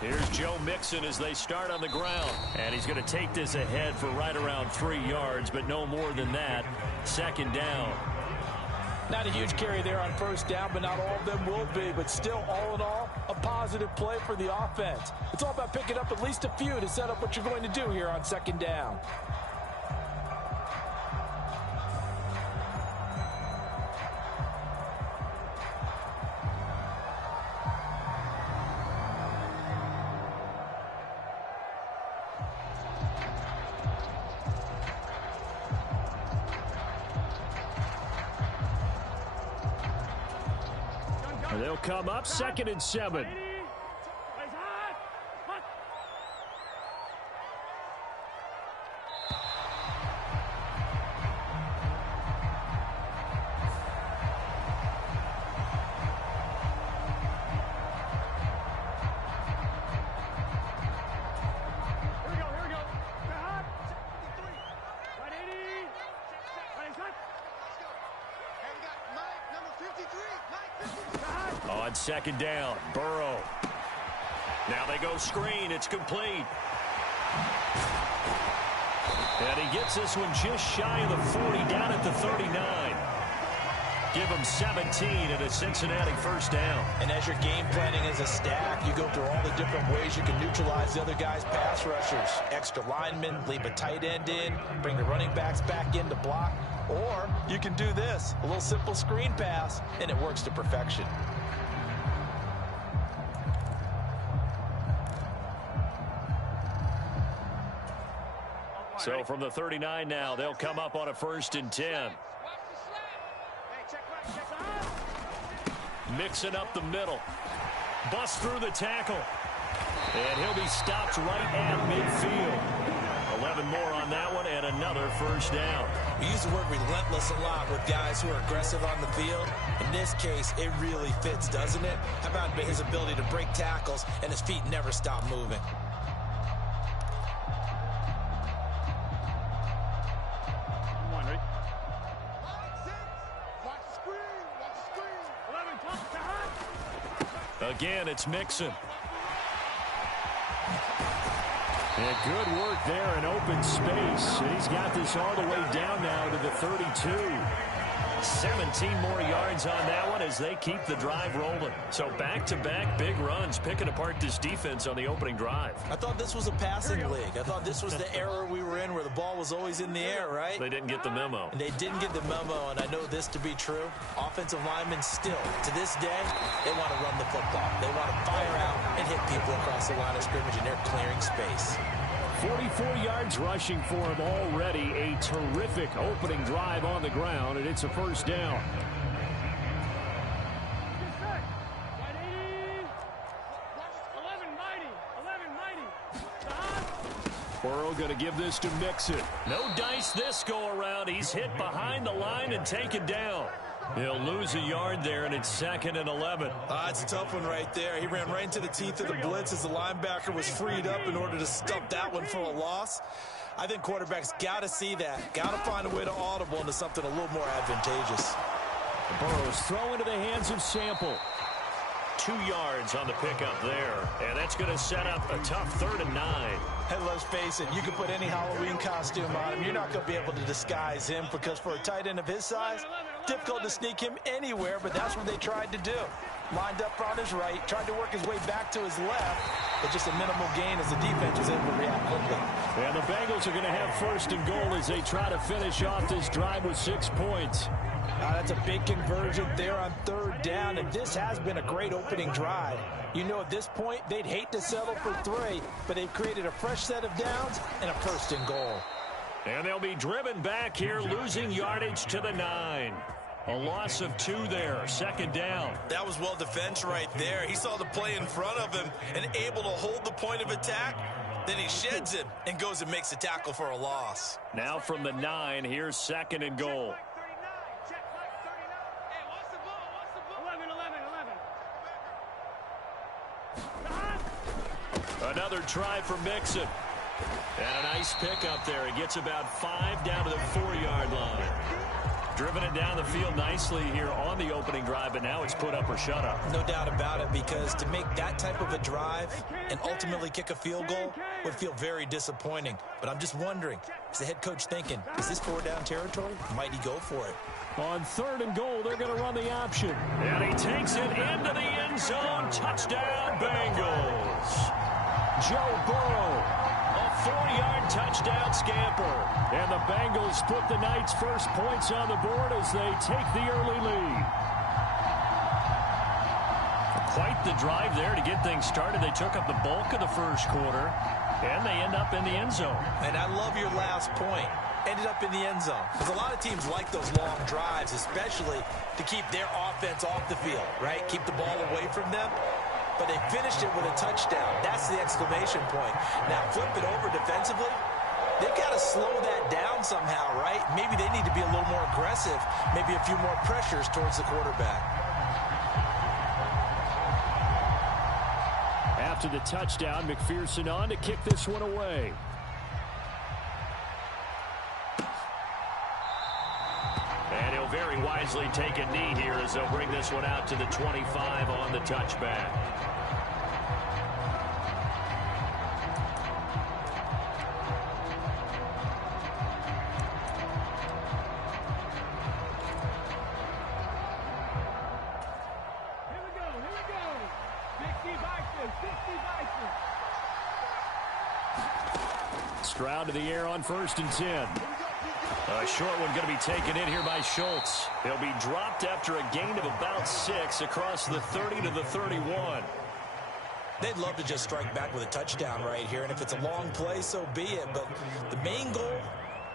Here's Joe Mixon as they start on the ground. And he's going to take this ahead for right around 3 yards, but no more than that. Second down. Not a huge carry there on first down, but not all of them will be. But still, all in all, a positive play for the offense. It's all about picking up at least a few to set up what you're going to do here on second down. They'll come up 2nd and 7. On second down, Burrow. Now they go screen. It's complete. And he gets this one just shy of the 40, down at the 39. Give him 17 and a Cincinnati first down. And as you're game planning as a staff, you go through all the different ways you can neutralize the other guy's pass rushers. Extra linemen, leave a tight end in, bring the running backs back in to block. Or you can do this, a little simple screen pass, and it works to perfection. So from the 39 now, they'll come up on a 1st and 10. Mixing up the middle. Bust through the tackle. And he'll be stopped right at midfield. 11 more on that one and another first down. We use the word relentless a lot with guys who are aggressive on the field. In this case, it really fits, doesn't it? How about his ability to break tackles and his feet never stop moving? Again, it's Mixon. And good work there in open space. And he's got this all the way down now to the 32. 17 more yards on that one as they keep the drive rolling. So back-to-back big runs, picking apart this defense on the opening drive. I thought this was a passing league. I thought this was the era we were in where the ball was always in the air, right? They didn't get the memo. And they didn't get the memo, and I know this to be true. Offensive linemen still, to this day, they want to run the football. They want to fire out and hit people across the line of scrimmage, and they're clearing space. 44 yards rushing for him already. A terrific opening drive on the ground, and it's a first down. Burrow going to give this to Mixon. No dice this go around. He's hit behind the line and taken down. He'll lose a yard there, and it's 2nd and 11. It's a tough one right there. He ran right into the teeth of the blitz as the linebacker was freed up in order to stuff that one for a loss. I think quarterbacks got to see that. Got to find a way to audible into something a little more advantageous. Burrow's throw into the hands of Sample. 2 yards on the pickup there. And that's going to set up a tough 3rd and 9. Hey, let's face it, you can put any Halloween costume on him. You're not going to be able to disguise him because for a tight end of his size, difficult to sneak him anywhere, but that's what they tried to do. Lined up on his right, tried to work his way back to his left, but just a minimal gain as the defense was able to react quickly. And the Bengals are going to have 1st and goal as they try to finish off this drive with 6 points. That's a big conversion there on 3rd down, and this has been a great opening drive. You know, at this point, they'd hate to settle for 3, but they've created a fresh set of downs and a 1st and goal. And they'll be driven back here, losing yardage to the 9. A loss of 2 there, 2nd down. That was well defended right there. He saw the play in front of him and able to hold the point of attack. Then he sheds it and goes and makes a tackle for a loss. Now from the 9, here's 2nd and goal. Another try for Mixon. And a nice pickup there. He gets about 5 down to the 4-yard line. driven it down the field nicely here on the opening drive, but now it's put up or shut up. No doubt about it, because to make that type of a drive and ultimately kick a field goal would feel very disappointing. But I'm just wondering, is the head coach thinking, is this 4-down territory? Might he go for it? On 3rd and goal, they're going to run the option. And he takes it into the end zone. Touchdown, Bengals. Joe Burrow, a 4-yard touchdown scamper. And the Bengals put the night's first points on the board as they take the early lead. Quite the drive there to get things started. They took up the bulk of the first quarter, and they end up in the end zone. And I love your last point. Ended up in the end zone. Because a lot of teams like those long drives, especially to keep their offense off the field, right? Keep the ball away from them. But they finished it with a touchdown. That's the exclamation point. Now flip it over defensively. They've got to slow that down somehow, right? Maybe they need to be a little more aggressive. Maybe a few more pressures towards the quarterback. After the touchdown, McPherson on to kick this one away. And he'll very wisely take a knee here as they'll bring this one out to the 25 on the touchback. Stroud to the air on 1st and 10. A short one going to be taken in here by Schultz. He'll be dropped after a gain of about 6 across the 30 to the 31. They'd love to just strike back with a touchdown right here, and if it's a long play, so be it. But the main goal,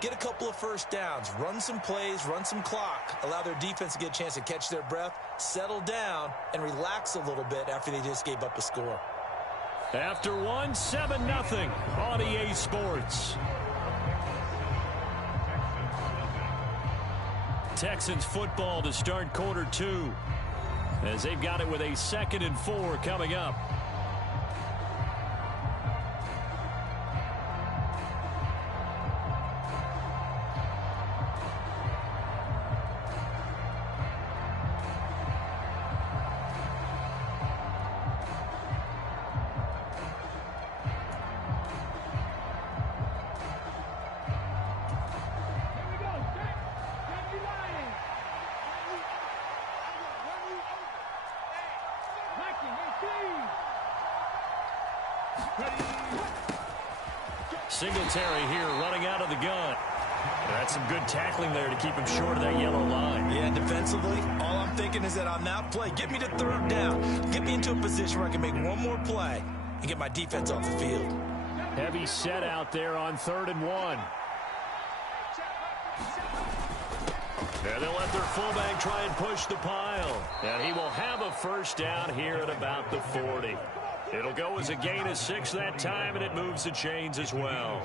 get a couple of first downs, run some plays, run some clock, allow their defense to get a chance to catch their breath, settle down, and relax a little bit after they just gave up a score. After one, 7-0 on EA Sports. Texans football to start quarter 2 as they've got it with a 2nd and 4 coming up. Singletary here running out of the gun. That's some good tackling there to keep him short of that yellow line. Yeah, defensively, all I'm thinking is that on that play, get me to 3rd down. Get me into a position where I can make one more play and get my defense off the field. Heavy set out there on 3rd and 1. And they'll let their fullback try and push the pile. And he will have a first down here at about the 40. It'll go as a gain of 6 that time, and it moves the chains as well.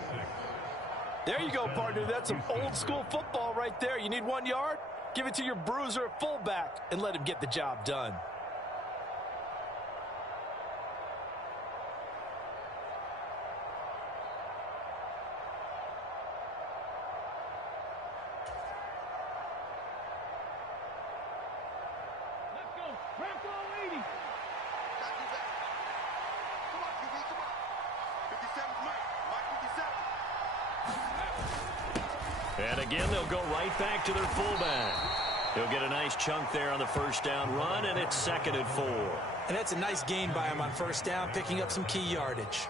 There you go, partner. That's some old-school football right there. You need 1 yard? Give it to your bruiser at fullback and let him get the job done. And again, they'll go right back to their fullback. He'll get a nice chunk there on the first down run, and it's 2nd and 4. And that's a nice gain by him on first down, picking up some key yardage.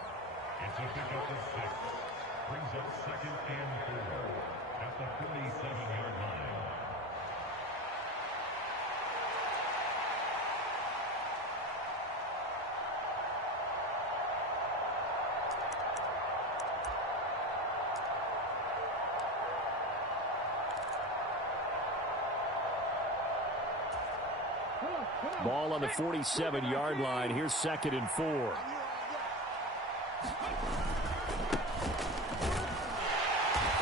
Brings up 2nd and 4 at the 47-yard line. Ball on the 47-yard line. Here's 2nd and 4.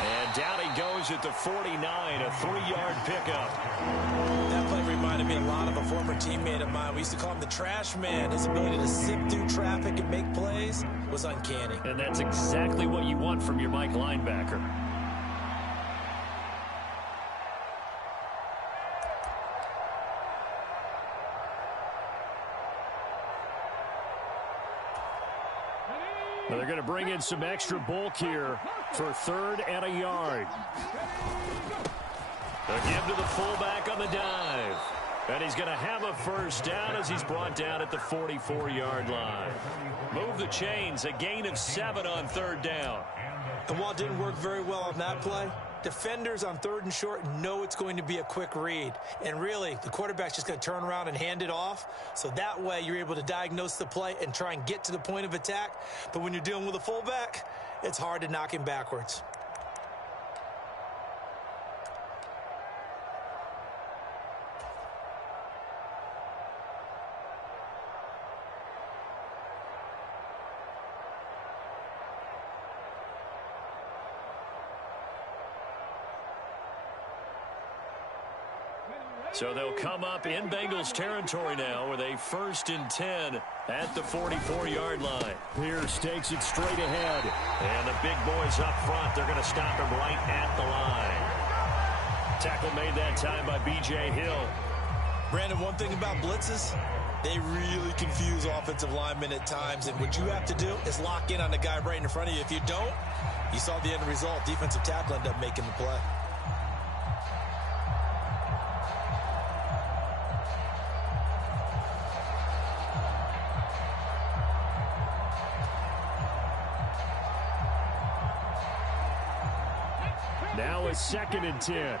And down he goes at the 49, a 3-yard pickup. That play reminded me a lot of a former teammate of mine. We used to call him the trash man. His ability to sift through traffic and make plays was uncanny. And that's exactly what you want from your Mike linebacker. they're going to bring in some extra bulk here for 3rd and a yard. They'll give to the fullback on the dive. And he's going to have a first down as he's brought down at the 44-yard line. Move the chains, a gain of 7 on 3rd down. And while it didn't work very well on that play, defenders on 3rd and short know it's going to be a quick read. And really, the quarterback's just going to turn around and hand it off. So that way, you're able to diagnose the play and try and get to the point of attack. But when you're dealing with a fullback, it's hard to knock him backwards. So they'll come up in Bengals territory now with a 1st and 10 at the 44-yard line. Pierce takes it straight ahead. And the big boys up front, they're going to stop him right at the line. Tackle made that time by B.J. Hill. Brandon, one thing about blitzes, they really confuse offensive linemen at times. And what you have to do is lock in on the guy right in front of you. If you don't, you saw the end result. Defensive tackle ended up making the play. Now a 2nd and 10.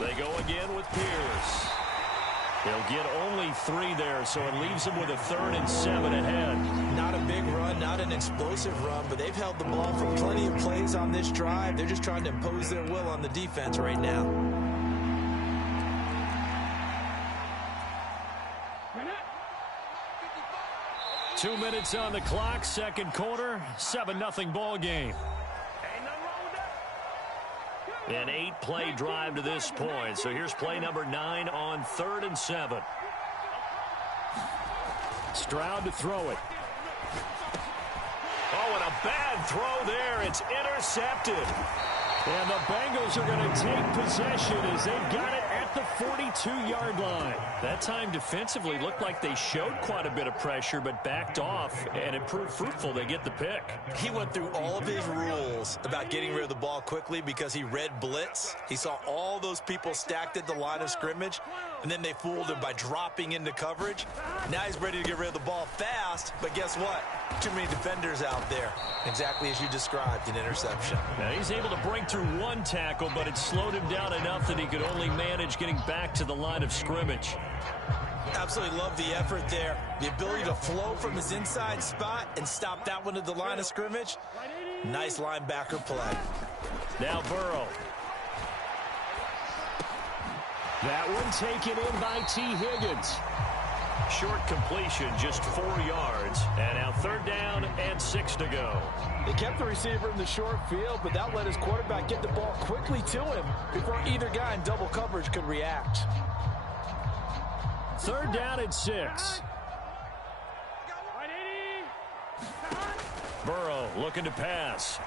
They go again with Pierce. They'll get only 3 there, so it leaves them with a 3rd and 7 ahead. Not a big run, not an explosive run, but they've held the ball for plenty of plays on this drive. They're just trying to impose their will on the defense right now. Two minutes on the clock, 2nd quarter, 7-0 ball game. An 8-play drive to this point. So here's play number 9 on 3rd and 7. Stroud to throw it. Oh, and a bad throw there. It's intercepted. And the Bengals are going to take possession as they've got it at the 42-yard line. That time defensively looked like they showed quite a bit of pressure but backed off, and it proved fruitful. They get the pick. He went through all of his rules about getting rid of the ball quickly because he read blitz. He saw all those people stacked at the line of scrimmage, and then they fooled him by dropping into coverage. Now he's ready to get rid of the ball fast, but guess what? Too many defenders out there. Exactly as you described, an interception. Now he's able to break through one tackle, but it slowed him down enough that he could only manage getting back to the line of scrimmage. Absolutely love the effort there. The ability to flow from his inside spot and stop that one at the line of scrimmage. Nice linebacker play. Now Burrow. That one taken in by T. Higgins. Short completion, just 4 yards. And now 3rd down and 6 to go. They kept the receiver in the short field, but that let his quarterback get the ball quickly to him before either guy in double coverage could react. 3rd down and 6. Burrow looking to pass.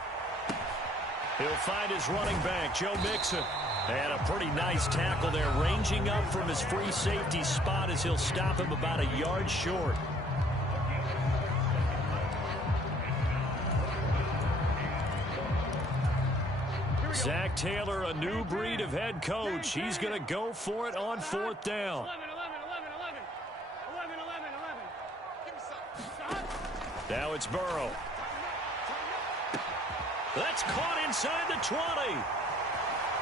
He'll find his running back, Joe Mixon. And a pretty nice tackle there, ranging up from his free safety spot as he'll stop him about a yard short. Zach Taylor, a new breed of head coach. He's going to go for it on 4th down. Now it's Burrow. That's caught inside the 20.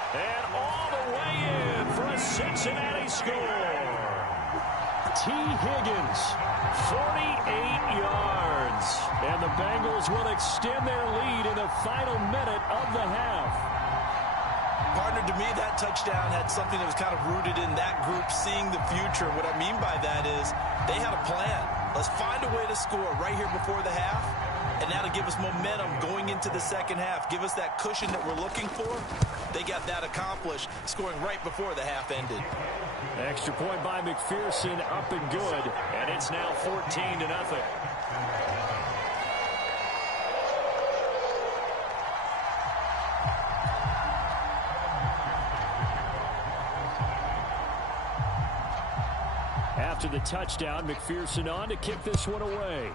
And all the way in for a Cincinnati score. T. Higgins, 48 yards. And the Bengals will extend their lead in the final minute of the half. Partner, to me, that touchdown had something that was kind of rooted in that group seeing the future. What I mean by that is they had a plan. Let's find a way to score right here before the half. And that'll give us momentum going into the 2nd half. Give us that cushion that we're looking for. They got that accomplished, scoring right before the half ended. Extra point by McPherson, up and good. And it's now 14-0. After the touchdown, McPherson on to kick this one away.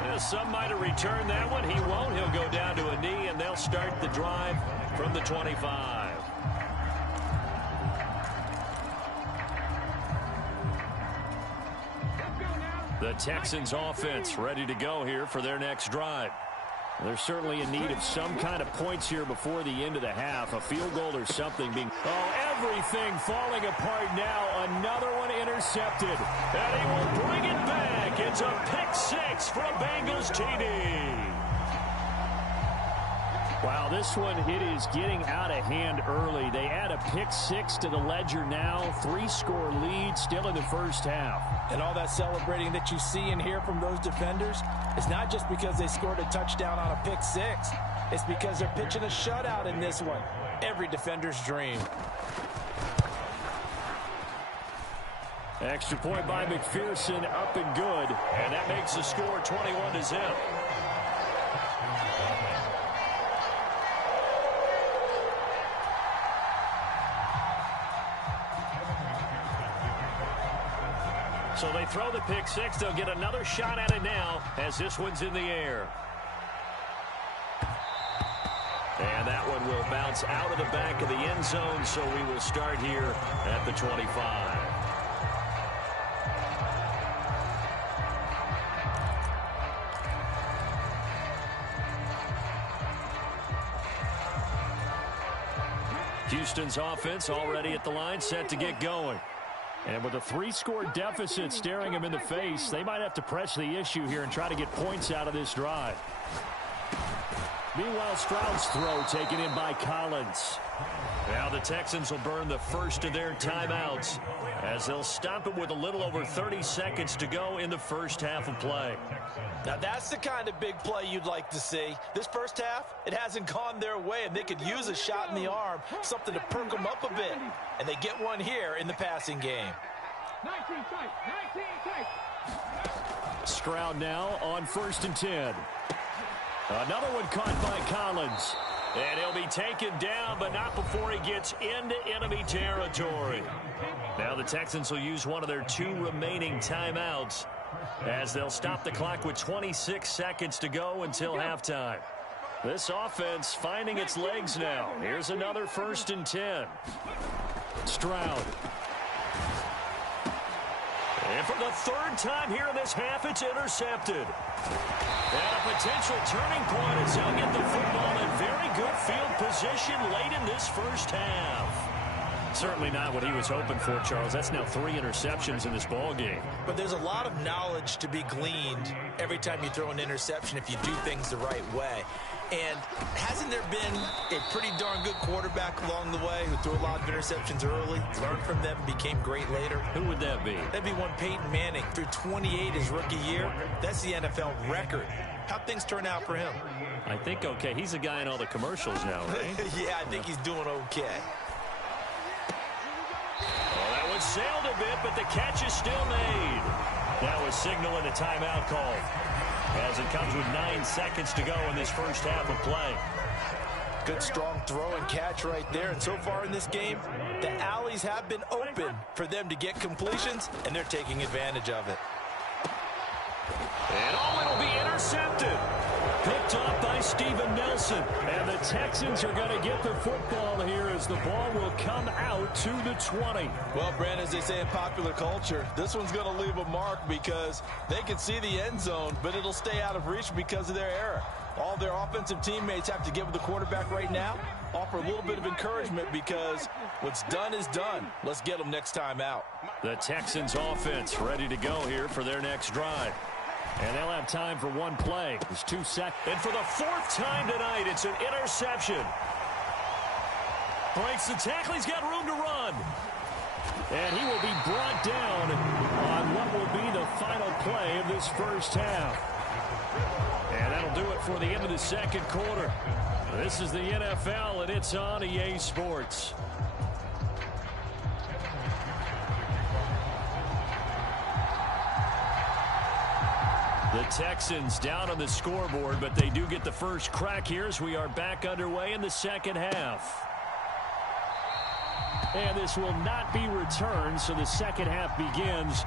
Well, some might have returned that one. He won't. He'll go down to a knee, and they'll start the drive from the 25. The Texans offense ready to go here for their next drive. They're certainly in need of some kind of points here before the end of the half. A field goal or something being... Oh, everything falling apart now. Another one intercepted. And he will bring it back. It's a pick six from Bengals TD. Wow, this one, it is getting out of hand early. They add a pick six to the ledger now. 3-score lead still in the first half. And all that celebrating that you see and hear from those defenders is not just because they scored a touchdown on a pick six. It's because they're pitching a shutout in this one. Every defender's dream. Extra point by McPherson, up and good. And that makes the score 21-0. So they throw the pick six. They'll get another shot at it now as this one's in the air. And that one will bounce out of the back of the end zone, so we will start here at the 25. Houston's offense already at the line, set to get going. And with a 3-score deficit staring him in the face, they might have to press the issue here and try to get points out of this drive. Meanwhile, Stroud's throw taken in by Collins. Now the Texans will burn the first of their timeouts as they'll stop it with a little over 30 seconds to go in the first half of play. Now that's the kind of big play you'd like to see. This first half, it hasn't gone their way, and they could use a shot in the arm, something to perk them up a bit. And they get one here in the passing game. 19 Stroud now on 1st and 10. Another one caught by Collins. And he'll be taken down, but not before he gets into enemy territory. Now the Texans will use one of their 2 remaining timeouts as they'll stop the clock with 26 seconds to go until halftime. This offense finding its legs now. Here's another 1st and 10. Stroud. And for the 3rd time here in this half, it's intercepted. And a potential turning point as they'll get the football in very good field position late in this first half. Certainly not what he was hoping for, Charles. That's now 3 interceptions in this ball game. But there's a lot of knowledge to be gleaned every time you throw an interception if you do things the right way. And hasn't there been a pretty darn good quarterback along the way who threw a lot of interceptions early, learned from them, became great later? Who would that be? That'd be one Peyton Manning. Threw 28 his rookie year. That's the NFL record. How'd things turn out for him? I think okay. He's a guy in all the commercials now, right? Yeah, I think he's doing okay. Well, that one sailed a bit, but the catch is still made. That was signaling a timeout call as it comes with 9 seconds to go in this first half of play. Good strong throw and catch right there. And so far in this game, the alleys have been open for them to get completions, and they're taking advantage of it. And it'll be intercepted. Picked off by Steven Nelson. And the Texans are going to get the football here as the ball will come out to the 20. Well, Brandon, as they say in popular culture, this one's going to leave a mark because they can see the end zone, but it'll stay out of reach because of their error. All their offensive teammates have to give the quarterback right now, offer a little bit of encouragement because what's done is done. Let's get them next time out. The Texans offense ready to go here for their next drive. And they'll have time for one play. It's 2 seconds. And for the 4th time tonight, it's an interception. Breaks the tackle. He's got room to run. And he will be brought down on what will be the final play of this first half. And that'll do it for the end of the second quarter. This is the NFL, and it's on EA Sports. The Texans down on the scoreboard, but they do get the first crack here as we are back underway in the second half. And this will not be returned, so the second half begins